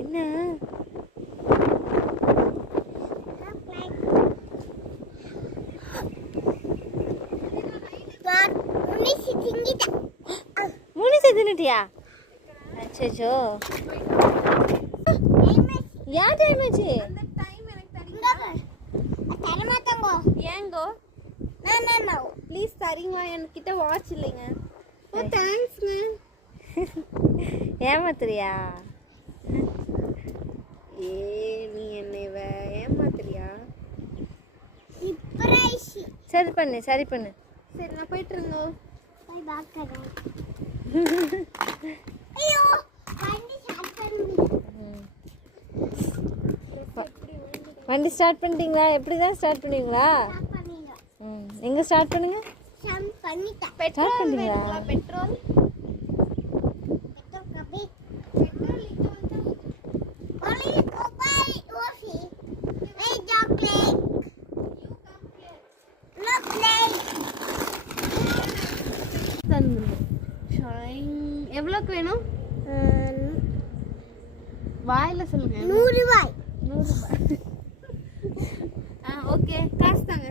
என்ன முனிசு தின்னுட்டியா? அச்சோ ஏன் டைம் ஆச்சு? ஏங்கோ ப்ளீஸ் தரீங்களா? என்கிட்ட வாட்ச் இல்லைங்க. ஓ தேங்க்ஸ்ங்க. ஏமாத்துறியா? ஏ நீ என்னை ஏமாத்துறியா? சரி பண்ணு சரி பண்ணு. சரி நான் போயிட்டு இருந்தோம். வண்டி ஸ்டார்ட் பண்ணிட்டீங்களா? எப்படி தான் ஸ்டார்ட் பண்ணுவீங்களா? எங்கே ஸ்டார்ட் பண்ணுங்க. ஸ்டார்ட் பண்ணிட்டீங்களா? பெட்ரோல் எவ்வளோக்கு வேணும்? வாயில சொல்லுங்க. 100 ரூபாய். 100 ரூபாய். ஓகே காசு தாங்க.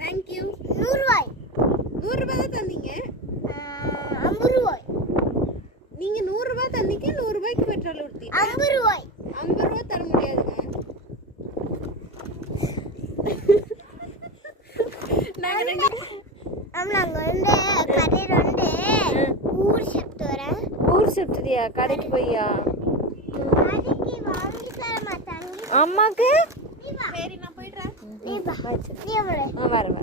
தேங்க்யூ. 100 ரூபாய். 100 ரூபாய் தான் தந்தீங்க. 50 ரூபாய். நீங்க 100 ரூபாய் தந்தீங்க. 100 ரூபாய்க்கு பெட்ரோல் ஊத்தி. 50 ரூபாய். 50 ரூபாய் தர முடியாதுங்க. ஊர் ஷிஃப்ட்ரியா? கடைக்கு போய்யா? அம்மாக்கு சரி நான் போயிடுறேன். வரேன்.